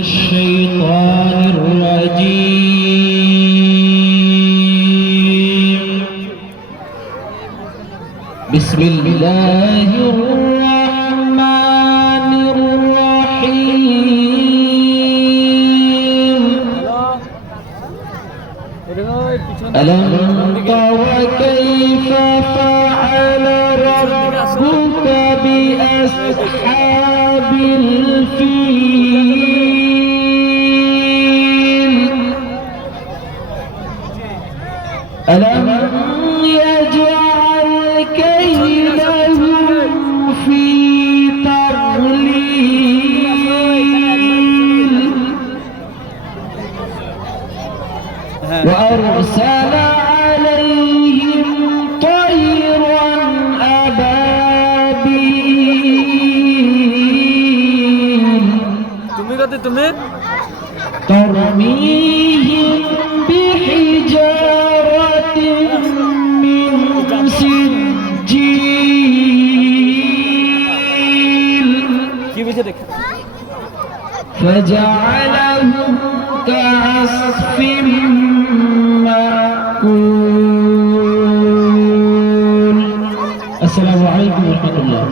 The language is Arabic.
الشيطان الرجيم. بسم الله الرحمن الرحيم. ألم تر كيف فعل ربك بأصحاب الفيل؟ ألم يجعل كيدهم في تضليل وأرسل عليهم طيرا أبابيل ترميهم بحجارة من سجيل فجعلهم كعصف مأكول. السلام عليكم ورحمة الله.